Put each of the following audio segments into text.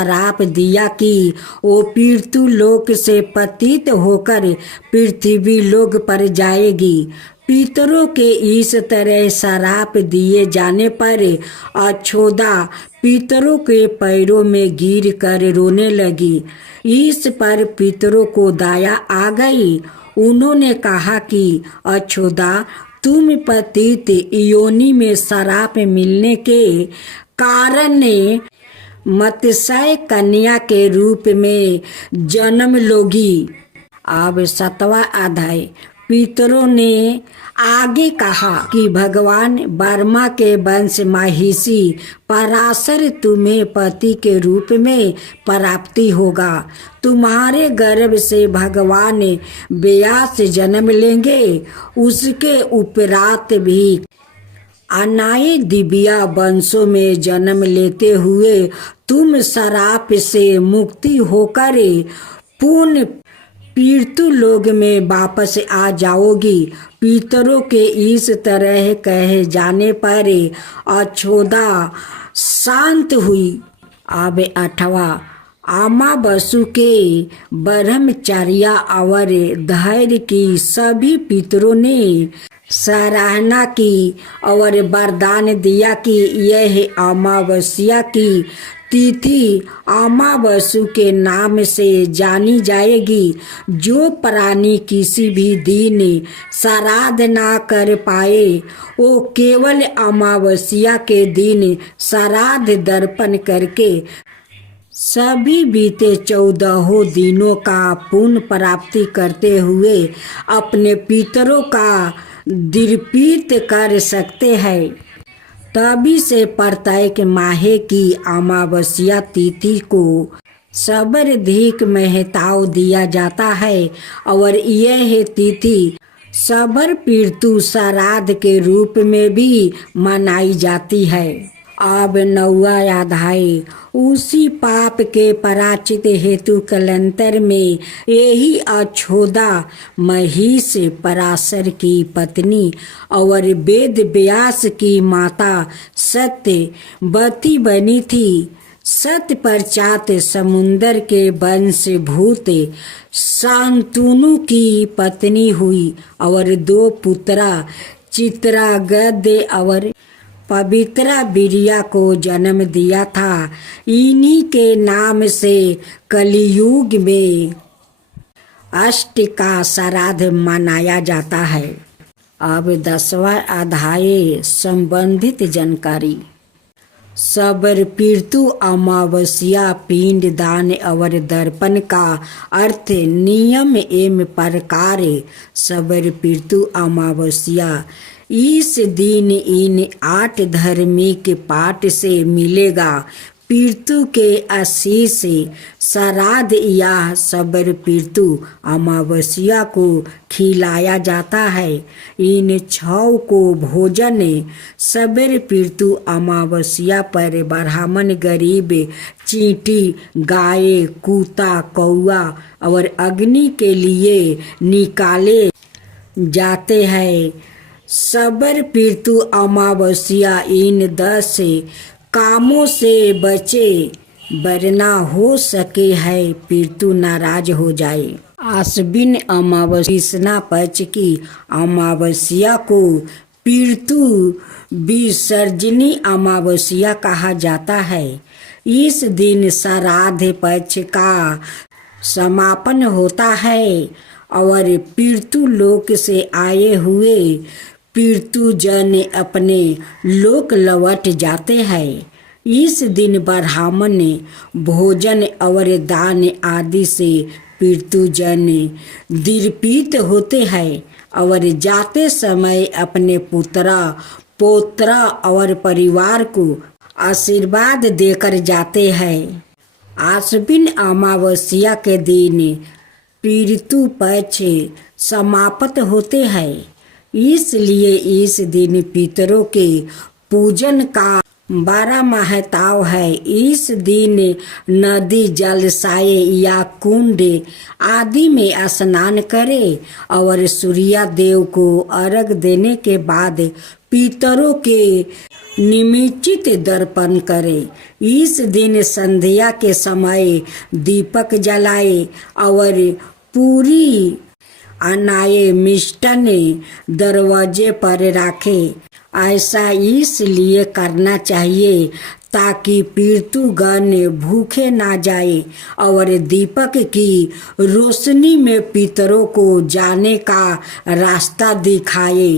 श्राप दिया कि वो पीतृ लोक से पतित होकर पृथ्वी लोक पर जाएगी। पितरों के इस तरह श्राप दिए जाने पर अछोदा पितरों के पैरों में गिर कर रोने लगी। इस पर पितरों को दया आ गई। उन्होंने कहा कि अछोदा, तुम पतित योनि में श्राप मिलने के कारण मत्स्य कन्या के रूप में जन्म लोगी। अब 7वां अध्याय। पितरों ने आगे कहा कि भगवान ब्रह्मा के वंश महिषी पराशर तुम्हें पति के रूप में प्राप्ति होगा। तुम्हारे गर्भ से भगवान व्यास जन्म लेंगे। उसके उपरांत भी अनाय दिव्या वंशों में जन्म लेते हुए तुम श्राप से मुक्ति होकर पुण्य पीतृ लोक में वापस आ जाओगी। पितरों के इस तरह कहे जाने पर अछोदा शांत हुई। अब 8वां। आमा वसु के ब्रह्मचर्या और धैर्य की सभी पितरों ने सराहना की और वरदान दिया कि यह अमावस्या की तिथि अमावस्या के नाम से जानी जाएगी। जो प्राणी किसी भी दिन श्राद्ध ना कर पाए वो केवल अमावस्या के दिन श्राद्ध दर्पण करके सभी बीते 14 दिनों का पुण्य प्राप्ति करते हुए अपने पितरों का दीर्पित कर सकते हैं। तभी से प्रत्येक माह की अमावस्या तिथि को सर्वाधिक महत्व दिया जाता है और यह तिथि सबर पीतृ श्राद्ध के रूप में भी मनाई जाती है। अब 9वां अध्याय। उसी पाप के पराचित हेतु कलंतर में यही अछोदा महिष पराशर की पत्नी और वेद व्यास की माता सत्यवती बनी थी। सत्य पश्चात समुद्र के वंशभूत शांतनु की पत्नी हुई और 2 पुत्रा चित्रागद्य और पवित्रा बिरिया को जन्म दिया था। इन्हीं के नाम से कलियुग में अष्ट का श्राद्ध मनाया जाता है। अब 10वां अध्याय। संबंधित जानकारी। सबर पीतृ अमावस्या पिंड दान और दर्पण का अर्थ नियम एवं प्रकार। सबर पीतृ अमावस्या इस दिन इन 8 धार्मिक पाठ से मिलेगा। पीतृ के आशीष श्राद्ध या सबर पीतृ अमावस्या को खिलाया जाता है। इन 6 को भोजन सबर पीतृ अमावस्या पर ब्राह्मण गरीब चींटी गाय कुत्ता कौआ और अग्नि के लिए निकाले जाते हैं। सबर पीतृ अमावस्या इन 10 कामों से बचे वरना हो सके है पीतृ नाराज हो जाए। आश्विन अमावस्या कृष्णा पक्ष की अमावस्या को पीतृ विसर्जनी अमावस्या कहा जाता है। इस दिन श्राद्ध पक्ष का समापन होता है और पीतृ लोक से आए हुए पितृजन अपने लोक लौट जाते हैं। इस दिन ब्राह्मण भोजन और दान आदि से पितृजन दीर्पित होते हैं और जाते समय अपने पुत्रा पौत्रा और परिवार को आशीर्वाद देकर जाते हैं। आश्विन अमावस्या के दिन पितृ पक्ष समाप्त होते हैं। इसलिए इस दिन पितरों के पूजन का बड़ा महत्व है। इस दिन नदी जलाशय या कुंड आदि में स्नान करें और सूर्य देव को अर्घ देने के बाद पितरों के निमिचित दर्पण करे। इस दिन संध्या के समय दीपक जलाए और पूरी अनाए मिष्टन दरवाजे पर रखे। ऐसा इसलिए करना चाहिए ताकि पितृगण भूखे ना जाए और दीपक की रोशनी में पितरों को जाने का रास्ता दिखाए।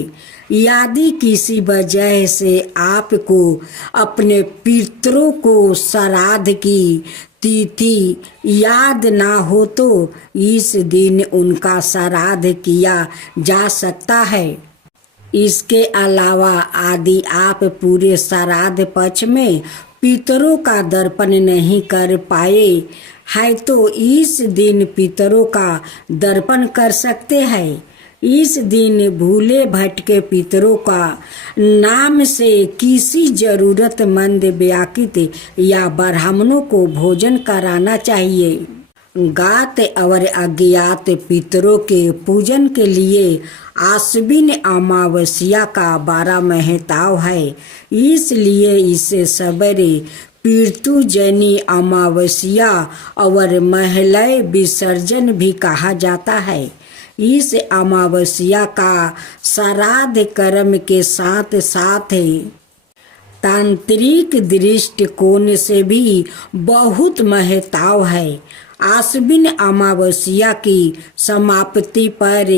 यदि किसी वजह से आपको अपने पितरों को श्राद्ध की तिथि याद ना हो तो इस दिन उनका श्राद्ध किया जा सकता है। इसके अलावा यदि आप पूरे श्राद्ध पक्ष में पितरों का दर्पण नहीं कर पाए है तो इस दिन पितरों का दर्पण कर सकते हैं। इस दिन भूले भटके पितरों का नाम से किसी जरूरतमंद व्यक्ति या ब्राह्मणों को भोजन कराना चाहिए। ज्ञात और अज्ञात पितरों के पूजन के लिए आश्विन अमावस्या का बड़ा महत्व है, इसलिए इसे सवेरे पितृजनी अमावस्या और महलय विसर्जन भी कहा जाता है। इस अमावस्या का श्राद्ध कर्म के साथ साथ तांत्रिक दृष्टिकोण से भी बहुत महत्व है। आश्विन अमावस्या की समाप्ति पर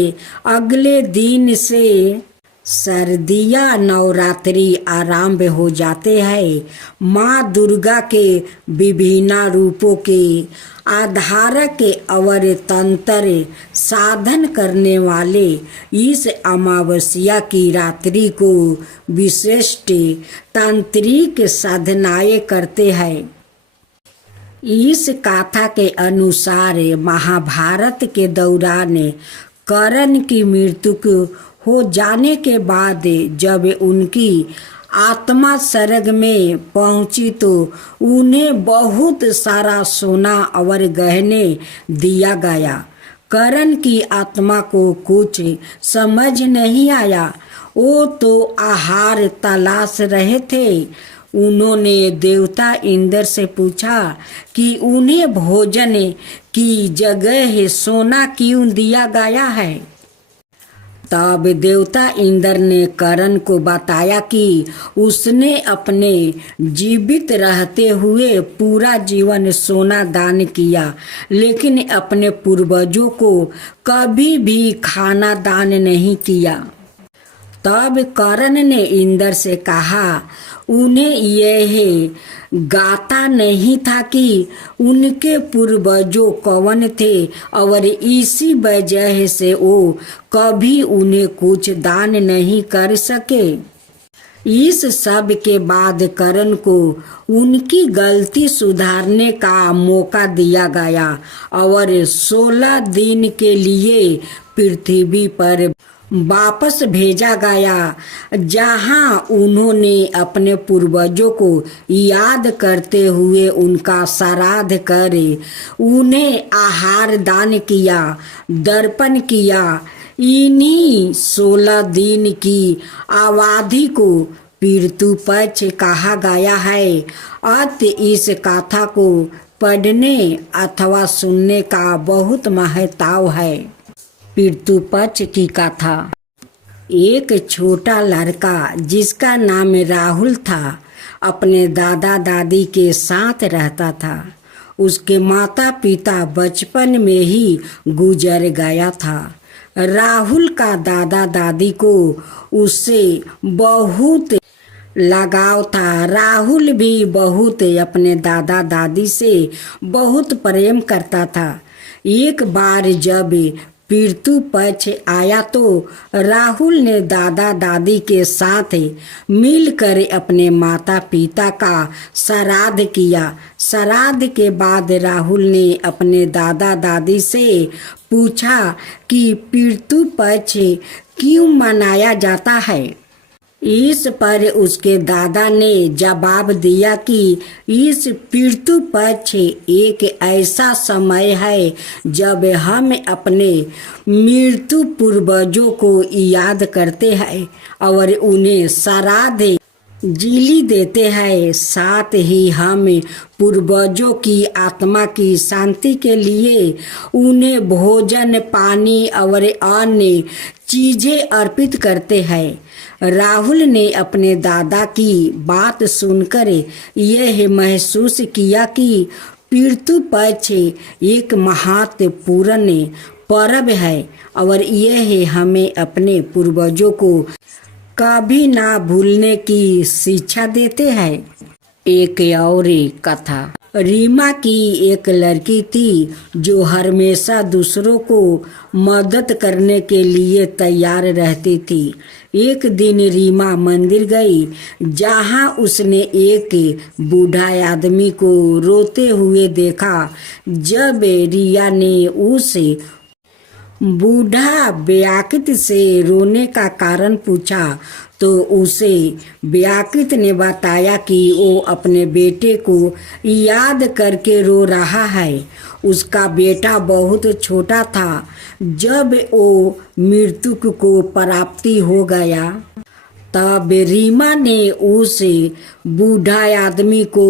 अगले दिन से सर्दिया नवरात्रि आरंभ हो जाते हैं। माँ दुर्गा के विभिन्न रूपों के आधारक और तंत्र साधन करने वाले इस अमावस्या की रात्रि को विशिष्ट तांत्रिक साधनाएं करते हैं। इस कथा के अनुसार महाभारत के दौरान कर्ण की मृत्यु हो जाने के बाद जब उनकी आत्मा स्वर्ग में पहुंची तो उन्हें बहुत सारा सोना और गहने दिया गया। कर्ण की आत्मा को कुछ समझ नहीं आया। वो तो आहार तलाश रहे थे। उन्होंने देवता इंद्र से पूछा कि उन्हें भोजन की जगह सोना क्यों दिया गया है। तब देवता इंद्र ने कर्ण को बताया कि उसने अपने जीवित रहते हुए पूरा जीवन सोना दान किया, लेकिन अपने पूर्वजों को कभी भी खाना दान नहीं किया। तब कर्ण ने इंद्र से कहा उन्हें यह गाता नहीं था कि उनके पूर्वजों कौन थे और इसी वजह से वो कभी उन्हें कुछ दान नहीं कर सके। इस सब के बाद कर्ण को उनकी गलती सुधारने का मौका दिया गया और 16 दिन के लिए पृथ्वी पर वापस भेजा गया, जहां उन्होंने अपने पूर्वजों को याद करते हुए उनका श्राद्ध कर उन्हें आहार दान किया, दर्पण किया। इन्हीं 16 दिन की अवधि को पितृ पक्ष कहा गया है। अतः इस कथा को पढ़ने अथवा सुनने का बहुत महत्व है। पितृ पक्ष की कथा। एक छोटा लड़का जिसका नाम राहुल था अपने दादा दादी के साथ रहता था। उसके माता पिता बचपन में ही गुजर गया था। राहुल का दादा दादी को उससे बहुत लगाव था। राहुल भी बहुत अपने दादा दादी से बहुत प्रेम करता था। एक बार जब पितृ पक्ष आया तो राहुल ने दादा दादी के साथ मिलकर अपने माता पिता का श्राद्ध किया। श्राद्ध के बाद राहुल ने अपने दादा दादी से पूछा कि पितृ पक्ष क्यों मनाया जाता है। इस पर उसके दादा ने जवाब दिया कि इस पितृ पक्ष एक ऐसा समय है जब हम अपने मृत्यु पूर्वजों को याद करते हैं और उन्हें श्राद्ध जीली देते हैं, साथ ही हम पूर्वजों की आत्मा की शांति के लिए उन्हें भोजन, पानी और अन्य चीजें अर्पित करते हैं। राहुल ने अपने दादा की बात सुनकर यह महसूस किया कि पितृ पक्ष एक महत्वपूर्ण पर्व है और यह हमें अपने पूर्वजों को कभी ना भूलने की शिक्षा देते हैं। एक और कथा। रीमा की एक लड़की थी जो हमेशा दूसरों को मदद करने के लिए तैयार रहती थी। एक दिन रीमा मंदिर गई जहां उसने एक बूढ़ा आदमी को रोते हुए देखा। जब रिया ने उस बूढ़ा व्याकृत से रोने का कारण पूछा तो उसे व्याकृत ने बताया कि वो अपने बेटे को याद करके रो रहा है। उसका बेटा बहुत छोटा था जब वो मृत्यु को प्राप्ति हो गया। तब रीमा ने उस बूढ़ा आदमी को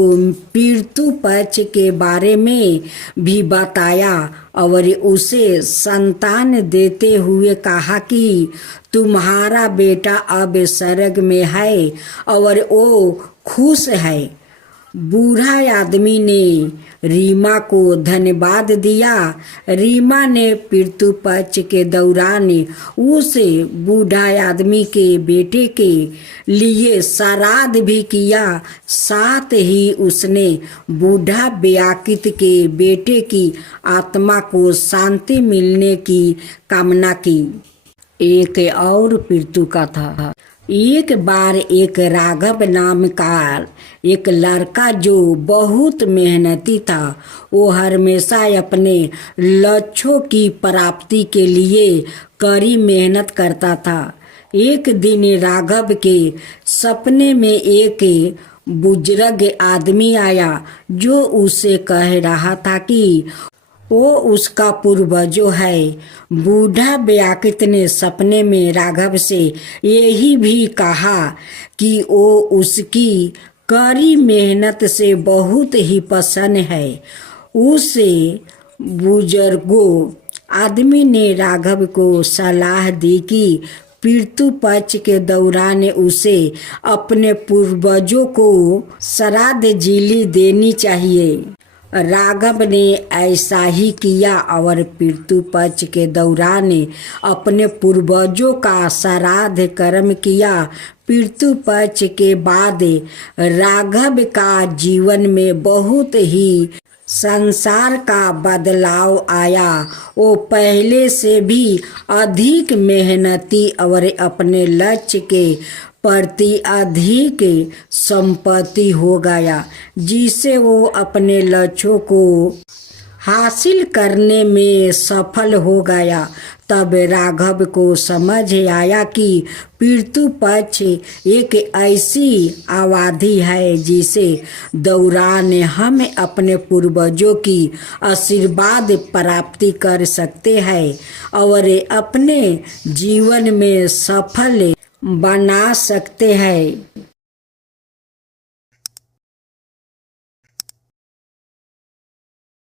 पितृ पक्ष के बारे में भी बताया और उसे संतान देते हुए कहा कि तुम्हारा बेटा अब स्वर्ग में है और वो खुश है। बूढ़ा आदमी ने रीमा को धन्यवाद दिया। रीमा ने पितृ पक्ष के दौरान उस बूढ़ा आदमी के बेटे के लिए श्राद्ध भी किया। साथ ही उसने बूढ़ा व्याकृत के बेटे की आत्मा को शांति मिलने की कामना की। एक और पितृ कथा। एक बार एक राघव नाम का एक लड़का जो बहुत मेहनती था, वो हमेशा अपने लक्ष्यों की प्राप्ति के लिए कड़ी मेहनत करता था। एक दिन राघव के सपने में एक बुजुर्ग आदमी आया जो उसे कह रहा था कि वो उसका पूर्वज है। बूढ़ा व्याकृत ने सपने में राघव से यही भी कहा कि वो उसकी कड़ी मेहनत से बहुत ही प्रसन्न है। उस बुजुर्गों आदमी ने राघव को सलाह दी कि पितृ पक्ष के दौरान उसे अपने पूर्वजों को श्राद्ध जीली देनी चाहिए। राघव ने ऐसा ही किया और पितृ पक्ष के दौरान अपने पूर्वजों का श्राद्ध कर्म किया। पितृ पक्ष के बाद राघव का जीवन में बहुत ही संसार का बदलाव आया। वो पहले से भी अधिक मेहनती और अपने लक्ष्य के प्रति अधिक संपत्ति हो गया, जिससे वो अपने लक्ष्यों को हासिल करने में सफल हो गया। तब राघव को समझ आया कि पितृ पक्ष एक ऐसी अवधि है जिसे दौरान हम अपने पूर्वजों की आशीर्वाद प्राप्ति कर सकते हैं और अपने जीवन में सफल बना सकते हैं।